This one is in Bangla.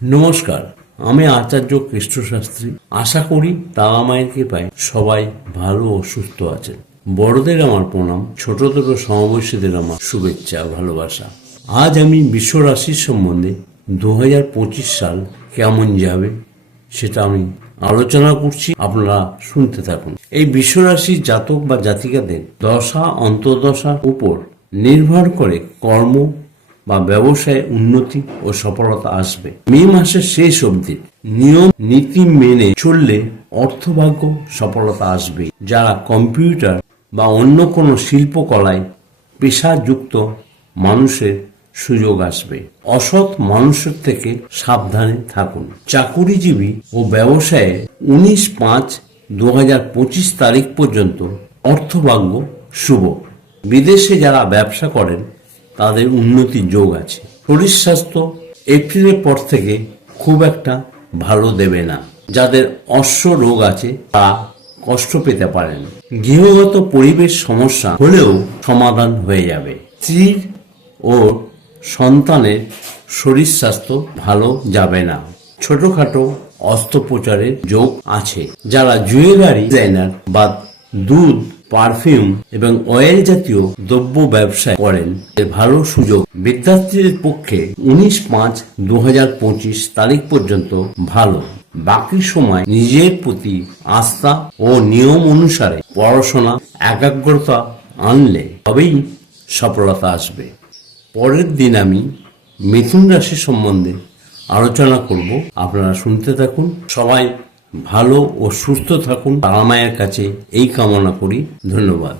নমস্কার, আমি আচার্য কৃষ্ণ শাস্ত্রী। আশা করি তারা মায়ের কৃপায় সবাই ভালো ও সুস্থ আছেন। বড়দের আমার প্রণাম, ছোটদের ও সমবয়সীদের আমার শুভেচ্ছা ভালোবাসা। আজ আমি বিশ্ব রাশির সম্বন্ধে 2025 সাল কেমন যাবে সেটা আমি আলোচনা করছি, আপনারা শুনতে থাকুন। এই বিশ্ব রাশির জাতক বা জাতিকাদের দশা অন্তর্দশার উপর নির্ভর করে কর্ম বা ব্যবসায় উন্নতি ও সফলতা আসবে। মে মাসের শেষ অবধি নিয়ম নীতি মেনে চললে অর্থভাগ্য সফলতা আসবে। যারা কম্পিউটার বা অন্য কোনো শিল্পকলায় পেশাযুক্ত মানুষের সুযোগ আসবে। অসৎ মানুষের থেকে সাবধানে থাকুন। চাকুরিজীবী ও ব্যবসায়ে 19/5/2025 তারিখ পর্যন্ত অর্থভাগ্য শুভ। বিদেশে যারা ব্যবসা করেন তাদের উন্নতির যোগ আছে। শরীর স্বাস্থ্য এপ্রিলের পর থেকে খুব একটা ভালো দেবে না। যাদের অশ্ব রোগ আছে তা কষ্ট পেতে পারেন। গৃহগত পরিবেশ সমস্যা হলেও সমাধান হয়ে যাবে। স্ত্রীর ও সন্তানের শরীর স্বাস্থ্য ভালো যাবে না। ছোটখাটো অস্ত্রোপচারের যোগ আছে। যারা জুয়েলারি ডিজাইনার বা দুধ, পারফিউম এবং অয়েল জাতীয় দ্রব্য ব্যবসায় করেন এর ভালো সুযোগ। বিদ্যার্থীদের পক্ষে 19/5/2025 তারিখ পর্যন্ত ভালো। বাকি সময় নিজের প্রতি আস্থা ও নিয়ম অনুসারে পড়াশোনা একাগ্রতা আনলে তবেই সফলতা আসবে। পরের দিন আমি মিথুন রাশি সম্বন্ধে আলোচনা করব, আপনারা শুনতে থাকুন। সবাই ভালো ও সুস্থ থাকুন, তারা মায়ের কাছে এই কামনা করি। ধন্যবাদ।